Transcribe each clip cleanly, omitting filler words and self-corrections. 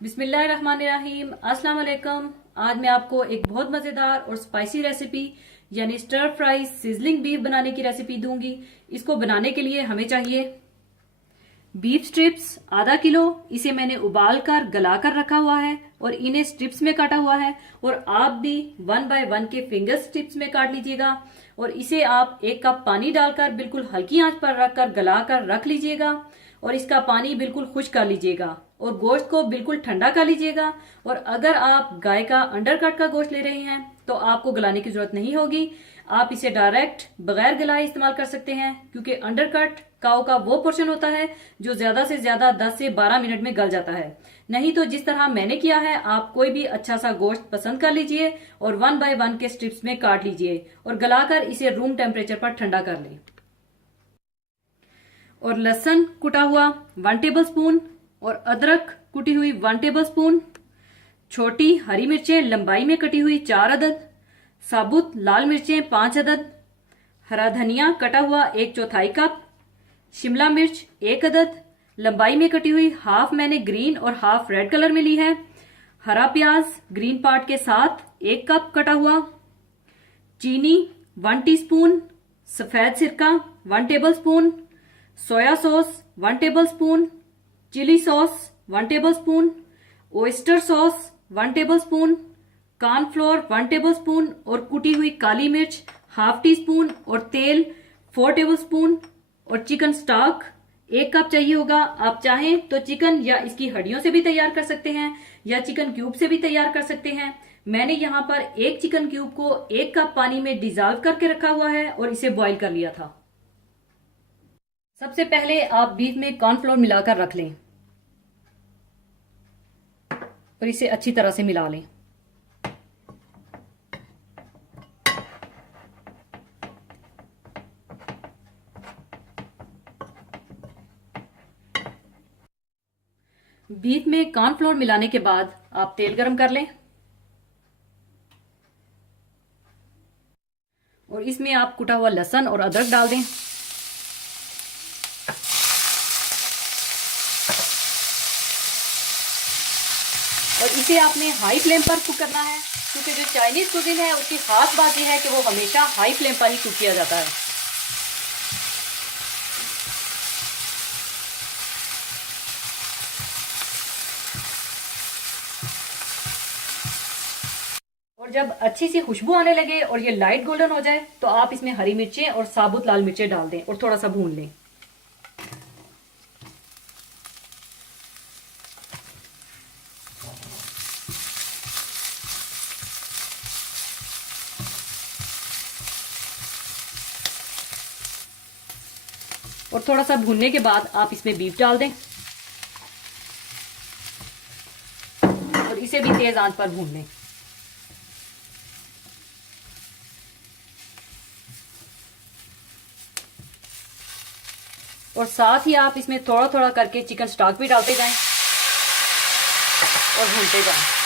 बिस्मिल्लाहिर्रहमानिर्रहीम, अस्सलाम वालेकुम। आज मैं आपको एक बहुत मजेदार और स्पाइसी रेसिपी यानी स्टर फ्राई सिजलिंग बीफ बनाने की रेसिपी दूंगी। इसको बनाने के लिए हमें चाहिए बीफ स्ट्रिप्स आधा किलो। इसे मैंने उबाल कर गला कर रखा हुआ है और इन्हें स्ट्रिप्स में काटा हुआ है। और आप भी 1 बाय 1 के फिंगर स्ट्रिप्स में काट लीजिएगा और इसे आप 1 कप पानी डालकर बिल्कुल हल्की आंच पर रखकर गला कर रख लीजिएगा और इसका पानी बिल्कुल खुश्क कर लीजिएगा और गोश्त को बिल्कुल ठंडा कर लीजिएगा। और अगर आप गाय का अंडरकट का गोश्त ले रहे हैं तो आपको गलाने की जरूरत नहीं होगी। आप इसे डायरेक्ट बगैर गलाए इस्तेमाल कर सकते हैं, क्योंकि अंडरकट काऊ का वो पोर्शन होता है जो ज्यादा से ज्यादा 10 से 12 मिनट में गल जाता है। नहीं तो जिस तरह मैंने किया है, आप कोई भी अच्छा सा गोश्त पसंद कर लीजिए और 1 बाय 1 के स्ट्रिप्स में काट लीजिए और गलाकर इसे रूम टेम्परेचर पर ठंडा कर लें। और लहसुन कुटा हुआ 1 टेबल स्पून और अदरक कुटी हुई 1 टेबल स्पून, छोटी हरी मिर्चें लंबाई में कटी हुई 4 अदद, साबुत लाल मिर्चें 5 अदद, हरा धनिया कटा हुआ 1/4 कप, शिमला मिर्च 1 अदद लंबाई में कटी हुई, हाफ मैंने ग्रीन और हाफ रेड कलर में ली है, हरा प्याज ग्रीन पार्ट के साथ 1 कप कटा हुआ, चीनी 1 टीस्पून, सफेद सिरका 1 tablespoon, soya sauce 1 tablespoon, chilli sauce 1 tablespoon, oyster sauce 1 tablespoon, cornflour 1 tablespoon और कुटी हुई काली मिर्च हाफ टी स्पून और तेल 4 टेबल स्पून और चिकन स्टॉक 1 कप चाहिए होगा। आप चाहें तो चिकन या इसकी हड्डियों से भी तैयार कर सकते हैं या चिकन क्यूब से भी तैयार कर सकते हैं। मैंने यहाँ पर एक चिकन क्यूब को 1 कप पानी में डिजॉल्व करके रखा हुआ है और इसे बॉईल कर लिया था। सबसे पहले आप बीफ में कॉर्नफ्लोर मिलाकर रख लें और इसे अच्छी तरह से मिला लें। बीफ में कॉर्नफ्लोर मिलाने के बाद आप तेल गरम कर लें और इसमें आप कुटा हुआ लहसुन और अदरक डाल दें। और इसे आपने हाई फ्लेम पर कुक करना है, क्योंकि जो चाइनीज कुकिंग है उसकी खास बात यह है कि वो हमेशा हाई फ्लेम पर ही कुक किया जाता है। और जब अच्छी सी खुशबू आने लगे और ये लाइट गोल्डन हो जाए तो आप इसमें हरी मिर्चें और साबुत लाल मिर्चें डाल दें और थोड़ा सा भून लें। और थोड़ा सा भूनने के बाद आप इसमें बीफ डाल दें और इसे भी तेज आंच पर भून लें। और साथ ही आप इसमें थोड़ा थोड़ा करके चिकन स्टॉक भी डालते जाएं और भूनते जाएं।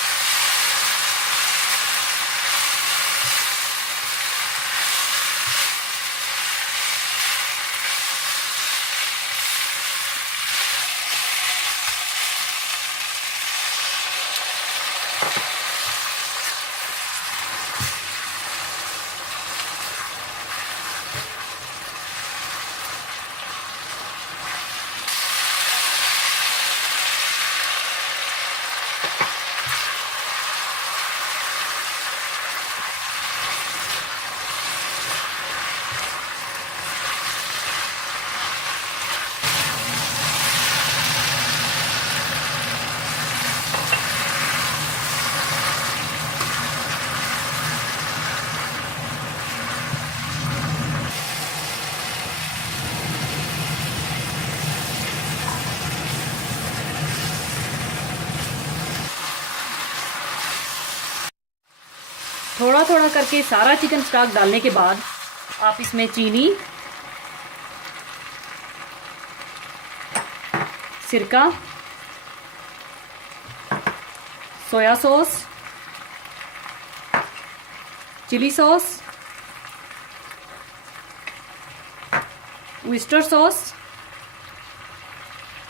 थोड़ा थोड़ा करके सारा चिकन स्टॉक डालने के बाद आप इसमें चीनी, सिरका, soya sauce, chilli sauce, oyster sauce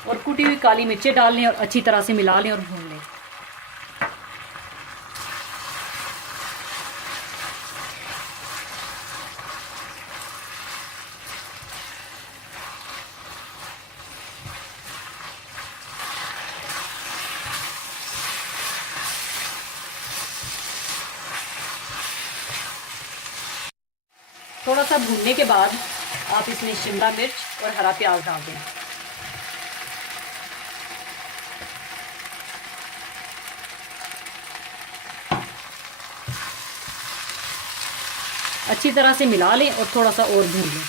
और कुटी हुई काली मिर्चें डाल लें और अच्छी तरह से मिला लें और भून लें। थोड़ा सा भूनने के बाद आप इसमें शिमला मिर्च और हरा प्याज डाल दें। अच्छी तरह से मिला लें और थोड़ा सा और भून लें।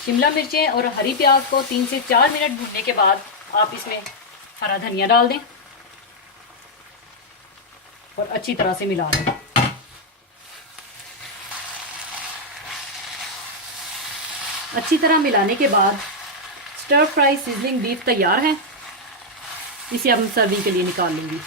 शिमला मिर्चें और हरी प्याज को 3 से 4 मिनट भूनने के बाद आप इसमें हरा धनिया डाल दें और अच्छी तरह से मिला लें। अच्छी तरह मिलाने के बाद स्टर फ्राई सीजनिंग बीफ तैयार है। इसे अब हम सर्विंग के लिए निकाल लेंगे।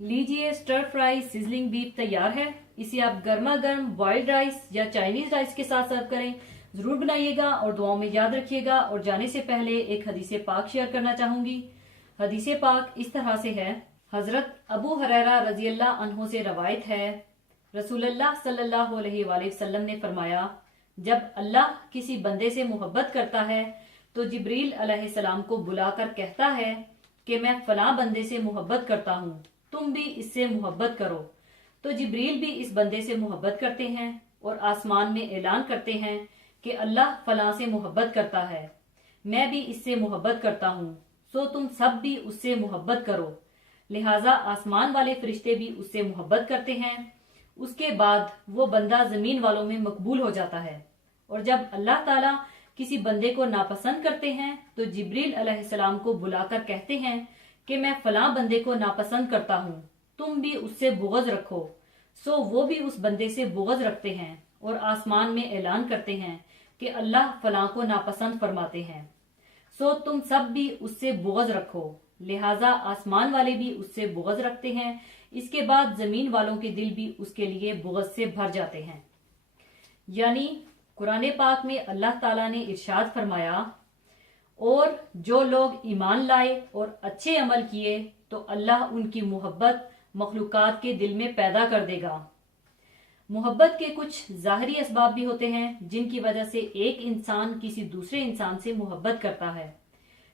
लीजिए, स्टर फ्राई सिजलिंग बीफ तैयार है। इसे आप गर्मा गर्म बॉइल्ड राइस या चाइनीज राइस के साथ सर्व करें। जरूर बनाइएगा और दुआओं में याद रखिएगा। और जाने से पहले एक हदीसे पाक शेयर करना चाहूंगी। हदीसे पाक इस तरह से है। हजरत अबू हुरैरा रजी अल्लाह अन्हु से रवायत है, रसूलुल्लाह सल्लल्लाहु अलैहि वसल्लम ने फरमाया, जब अल्लाह किसी बंदे से मोहब्बत करता है तो जिब्रील अलैहिस्सलाम को बुलाकर कहता है कि मैं फलां बंदे से मोहब्बत करता हूँ, तुम भी इससे मोहब्बत करो। तो जिब्रील भी इस बंदे से मोहब्बत करते हैं और आसमान में ऐलान करते हैं कि अल्लाह फलां से मोहब्बत करता है, मैं भी इससे मोहब्बत करता हूँ, सो तुम सब भी उससे मोहब्बत करो। लिहाजा आसमान वाले फरिश्ते भी उससे मोहब्बत करते हैं। उसके बाद वो बंदा जमीन वालों में मकबूल हो जाता है। और जब अल्लाह ताला किसी बंदे को नापसंद करते हैं तो जिब्रील अलैहिस्सलाम को बुलाकर कहते हैं कि मैं फलां बंदे को नापसंद करता हूँ, तुम भी उससे बुग़्ज़ रखो। सो वो भी उस बंदे से बुग़्ज़ रखते हैं और आसमान में ऐलान करते हैं कि अल्लाह फलां को नापसंद फरमाते हैं, सो तुम सब भी उससे बुग़्ज़ रखो। लिहाजा आसमान वाले भी उससे बुग़्ज़ रखते हैं। इसके बाद जमीन वालों के दिल भी उसके लिए बुग़्ज़ से भर जाते हैं। यानी कुरान पाक में अल्लाह ताला ने इरशाद फरमाया, और जो लोग ईमान लाए और अच्छे अमल किए तो अल्लाह उनकी मोहब्बत मखलूकात के दिल में पैदा कर देगा। मोहब्बत के कुछ ज़ाहरी असबाब भी होते हैं जिनकी वजह से एक इंसान किसी दूसरे इंसान से मोहब्बत करता है,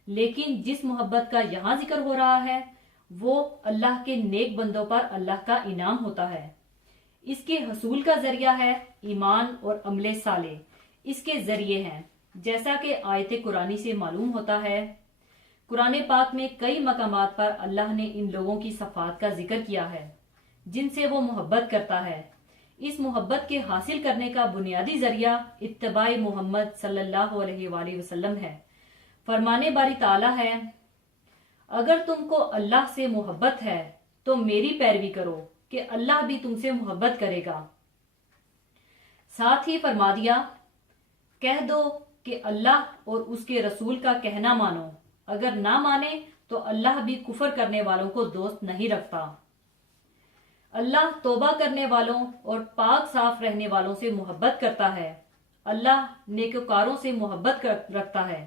लेकिन जिस मोहब्बत का यहाँ जिक्र हो रहा है वो अल्लाह के नेक बंदों पर अल्लाह का इनाम होता है। इसके हसूल का जरिया है ईमान और अमले साले, इसके जरिए हैं। जैसा कि आयत कुरानी से मालूम होता है, कुरान पाक में कई मकामात पर अल्लाह ने इन लोगों की सफात का जिक्र किया है जिनसे वो मोहब्बत करता है। इस मोहब्बत के हासिल करने का बुनियादी जरिया इत्तबाए मोहम्मद सल्लल्लाहु अलैहि वसल्लम है। फरमाने बारी ताला है, अगर तुमको अल्लाह से मोहब्बत है तो मेरी पैरवी करो कि अल्लाह भी तुमसे मोहब्बत करेगा। साथ ही फरमा दिया, कह दो कि अल्लाह और उसके रसूल का कहना मानो, अगर ना माने तो अल्लाह भी कुफर करने वालों को दोस्त नहीं रखता। अल्लाह तौबा करने वालों और पाक साफ रहने वालों से मोहब्बत करता है। अल्लाह नेककारों से मोहब्बत रखता है।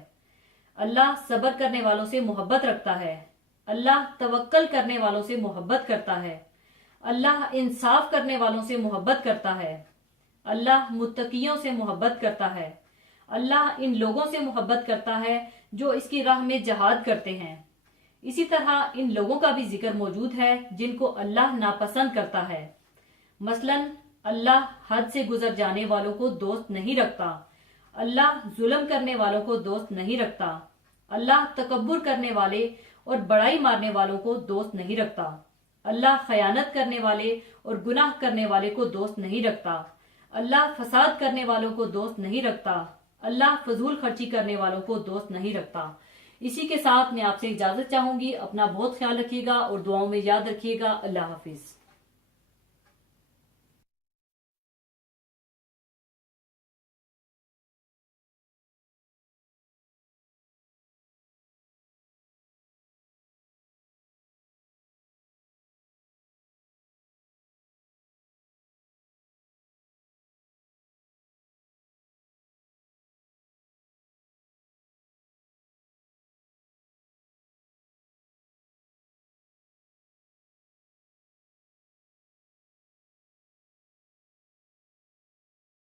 अल्लाह सब्र करने वालों से मोहब्बत रखता है। अल्लाह तवक्कल करने वालों से मोहब्बत करता है। अल्लाह इंसाफ करने वालों से मोहब्बत करता है। अल्लाह मुत्तकियों से मोहब्बत करता है। अल्लाह इन लोगों से मोहब्बत करता है जो इसकी राह में जहाद करते हैं। इसी तरह इन लोगों का भी जिक्र मौजूद है जिनको अल्लाह नापसंद करता है। मसलन अल्लाह हद से गुजर जाने वालों को दोस्त नहीं रखता। अल्लाह जुल्म करने वालों को दोस्त नहीं रखता। अल्लाह तकब्बुर करने वाले और बड़ाई मारने वालों को दोस्त नहीं रखता। अल्लाह खयानत करने वाले और गुनाह करने वाले को दोस्त नहीं रखता। अल्लाह फसाद करने वालों को दोस्त नहीं रखता। अल्लाह फजूल खर्ची करने वालों को दोस्त नहीं रखता। इसी के साथ मैं आपसे इजाजत चाहूंगी। अपना बहुत ख्याल रखिएगा और दुआओं में याद रखिएगा। अल्लाह हाफिज।